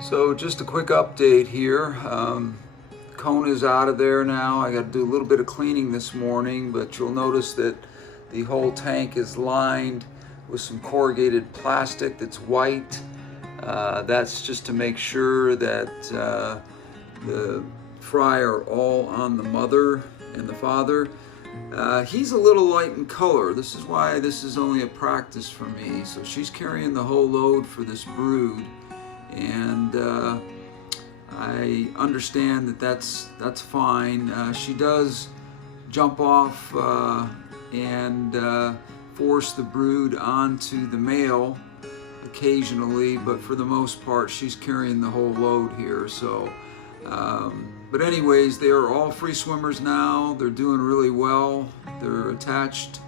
So just a quick update here. Cone is out of there now. I got to do a little bit of cleaning this morning, but you'll notice that the whole tank is lined with some corrugated plastic that's white. That's just to make sure that the fry are all on the mother and the father. He's a little light in color. This is why this is only a practice for me. So she's carrying the whole load for this brood, and I understand that that's fine. She does jump off and force the brood onto the male occasionally, but for the most part she's carrying the whole load here. So but anyways, they are all free swimmers now. They're doing really well. They're attached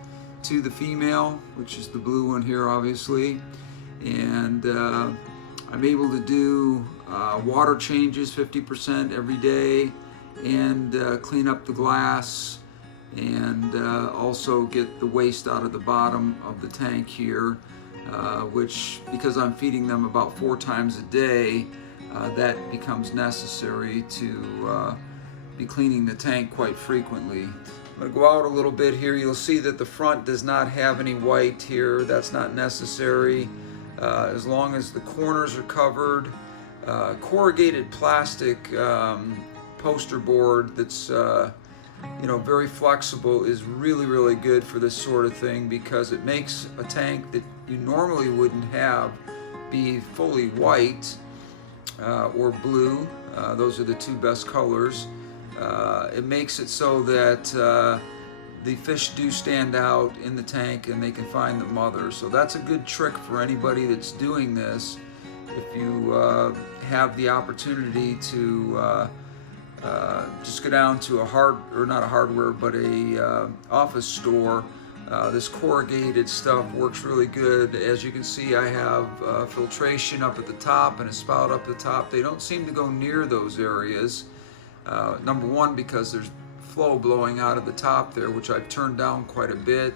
to the female, which is the blue one here obviously, and I'm able to do water changes 50% every day, and clean up the glass, and also get the waste out of the bottom of the tank here, which, because I'm feeding them about 4 times a day, that becomes necessary to be cleaning the tank quite frequently. I'm going to go out a little bit here. You'll see that the front does not have any white here. That's not necessary. As long as the corners are covered. Corrugated plastic poster board that's very flexible is really good for this sort of thing, because it makes a tank that you normally wouldn't have be fully white or blue. Those are the 2 best colors. It makes it so that the fish do stand out in the tank and they can find the mother. So that's a good trick for anybody that's doing this. If you have the opportunity to just go down to not a hardware, but a office store, this corrugated stuff works really good. As you can see, I have filtration up at the top and a spout up the top. They don't seem to go near those areas. Number one, because there's flow blowing out of the top there, which I've turned down quite a bit.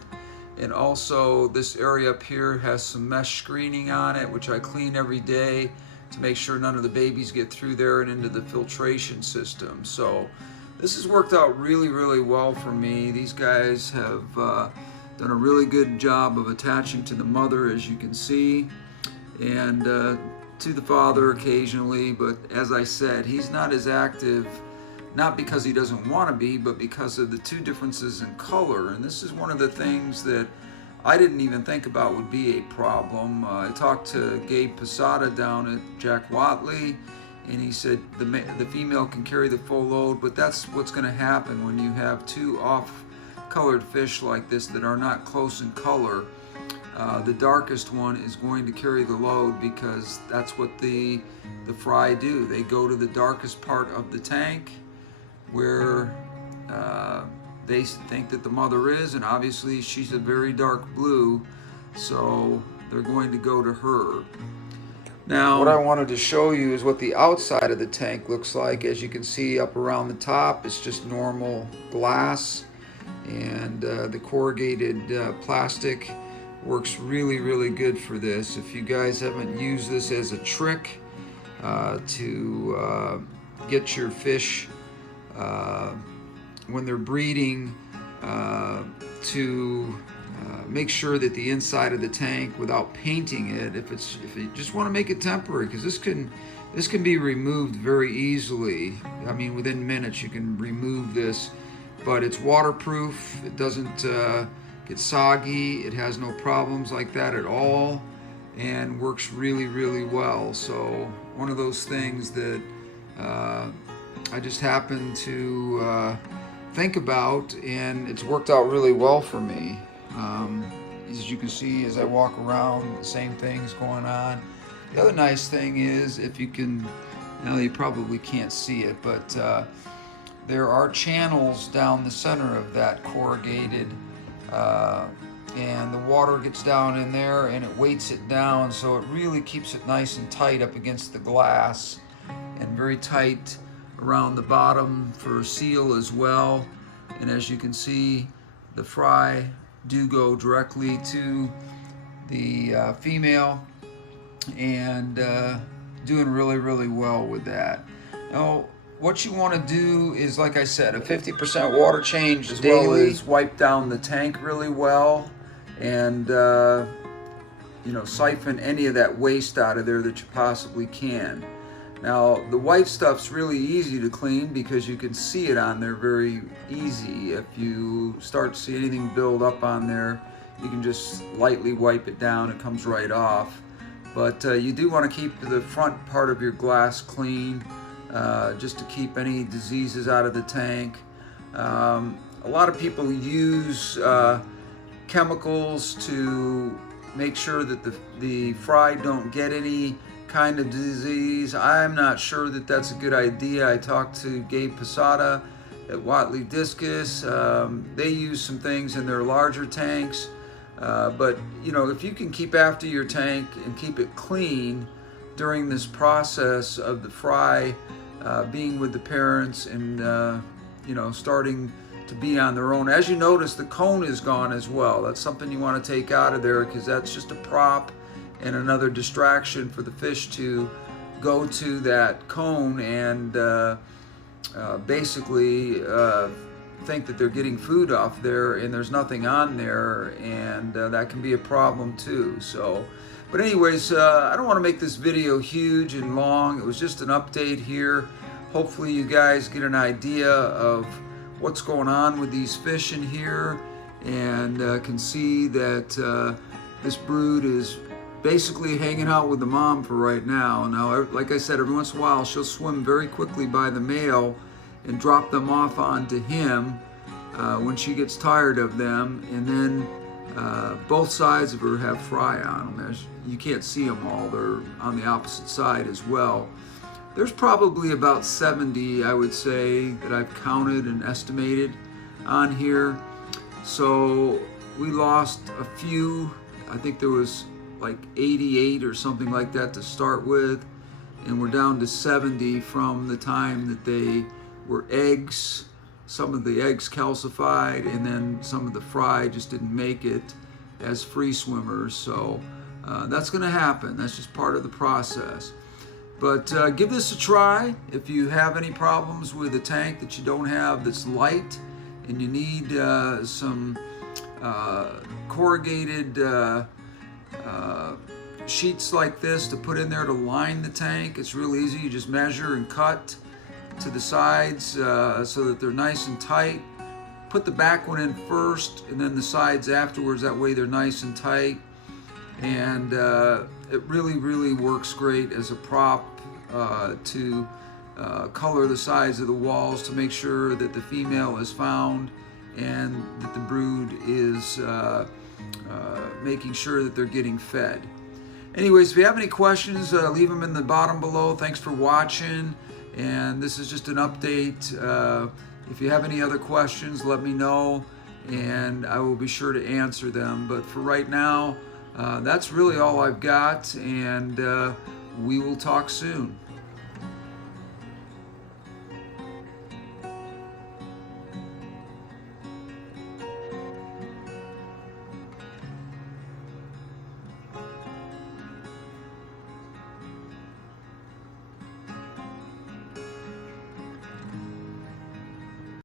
And also this area up here has some mesh screening on it, which I clean every day to make sure none of the babies get through there and into the filtration system. So this has worked out really well for me. These guys have done a really good job of attaching to the mother, as you can see, and to the father occasionally. But as I said, he's not as active, not because he doesn't want to be, but because of the 2 differences in color. And this is one of the things that I didn't even think about would be a problem. I talked to Gabe Posada down at Jack Watley, and he said the female can carry the full load, but that's what's going to happen when you have 2 off-colored fish like this that are not close in color. The darkest one is going to carry the load, because that's what the fry do. They go to the darkest part of the tank where they think that the mother is, and obviously she's a very dark blue, so they're going to go to her. Now, what I wanted to show you is what the outside of the tank looks like. As you can see up around the top, it's just normal glass, and the corrugated plastic works really good for this. If you guys haven't used this as a trick to get your fish when they're breeding, to make sure that the inside of the tank, without painting it, if you just want to make it temporary, because this can be removed very easily. I mean, within minutes you can remove this, but it's waterproof. It doesn't get soggy. It has no problems like that at all, and works really well. So one of those things that I just happened to think about, and it's worked out really well for me. As you can see, as I walk around, the same thing's going on. The other nice thing is, if you can, now you probably can't see it, but there are channels down the center of that corrugated, and the water gets down in there and it weights it down, so it really keeps it nice and tight up against the glass, and very tight around the bottom for seal as well. And as you can see, the fry do go directly to the female, and doing really, really well with that. Now, what you want to do is, like I said, a 50% water change as daily. Well as wipe down the tank really well, and siphon any of that waste out of there that you possibly can. Now, the white stuff's really easy to clean because you can see it on there very easy. If you start to see anything build up on there, you can just lightly wipe it down. It comes right off. But you do want to keep the front part of your glass clean, just to keep any diseases out of the tank. A lot of people use chemicals to make sure that the fry don't get any kind of disease. I'm not sure that that's a good idea. I talked to Gabe Posada at Watley Discus. They use some things in their larger tanks, but if you can keep after your tank and keep it clean during this process of the fry being with the parents and starting to be on their own. As you notice, the cone is gone as well. That's something you want to take out of there because that's just a prop and another distraction for the fish to go to that cone and basically think that they're getting food off there, and there's nothing on there, and that can be a problem too. But anyways, I don't want to make this video huge and long. It was just an update here. Hopefully you guys get an idea of what's going on with these fish in here, and can see that this brood is basically hanging out with the mom for right now. Now, like I said, every once in a while she'll swim very quickly by the male and drop them off onto him when she gets tired of them, and then both sides of her have fry on them. As you can't see them all, they're on the opposite side as well. There's probably about 70, I would say, that I've counted and estimated on here. So we lost a few. I think there was like 88 or something like that to start with, and we're down to 70 from the time that they were eggs. Some of the eggs calcified, and then some of the fry just didn't make it as free swimmers. So that's going to happen. That's just part of the process. But give this a try. If you have any problems with a tank that you don't have that's light, and you need some corrugated sheets like this to put in there to line the tank, it's real easy. You just measure and cut to the sides so that they're nice and tight. Put the back one in first and then the sides afterwards. That way they're nice and tight. And it really works great as a prop to color the sides of the walls to make sure that the female is found and that the brood is making sure that they're getting fed. Anyways, if you have any questions, leave them in the bottom below. Thanks for watching, and this is just an update. If you have any other questions, let me know, and I will be sure to answer them. But for right now, that's really all I've got, and we will talk soon.